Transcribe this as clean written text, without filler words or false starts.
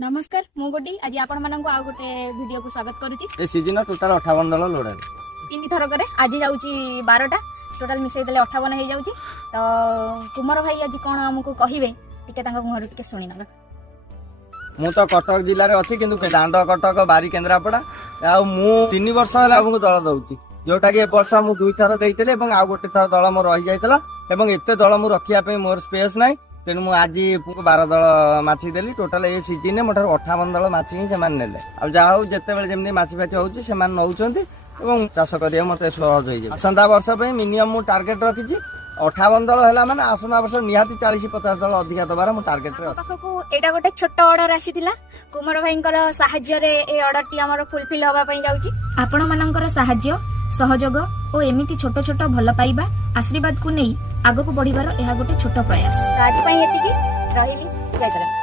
नमस्कार मु गोटी आज आपण मानन आ गोटे वीडियो को स्वागत करूची। ए सीजन टोटल 58 दल लोडा तीन थर करे आज जाउची 12टा टोटल मिसई देले 58 हे जाउची। तो कुमार भाई आज कोन हमको कहिबे टिके तांका घर टिके सुनि नला। मु तो कटक जिल्ला रे अछि किंतु दांड कटक बारी केन्द्रापड़ा आ मु 3 वर्ष होला हमको दल दउची जोटा कि ए वर्ष मु 2 थर देइतले एवं आ गोटे थर दल मो रहि जाइतला एवं एते दल मु रखिया पे मोर स्पेस नाही तेणु मुझे आज 12 दल माछी देली टोटाल ये सीजन में मोटर 58 दल माछी ही सेमान नेले आ जाऊ जते बेले जेमनी माछी फाछी होउची सेमान नउचंती एवं चाष करिया मते सहज होई जाय। आसंता वर्ष पे मिनिमम मु टार्गेट रखिची 58 दल हैला माने आसंता वर्ष निहाती 40-50 दल अधिका दबार मु टार्गेट रे अछि। को एटा गोटे छोट ऑर्डर आसीतिला कुमार भाईंकर सहाय्य रे ए ऑर्डर टी हमर फुलफिल होबा पई जाउची। आपण मानकर सहाय्य सहयोग और एमिति छोट छोट भल पाइबा आशीर्वाद को नहीं आगो को बढ़िबार यह गोटे छोट प्रयास। आज पई एतिकी रहिली जय जगन्नाथ।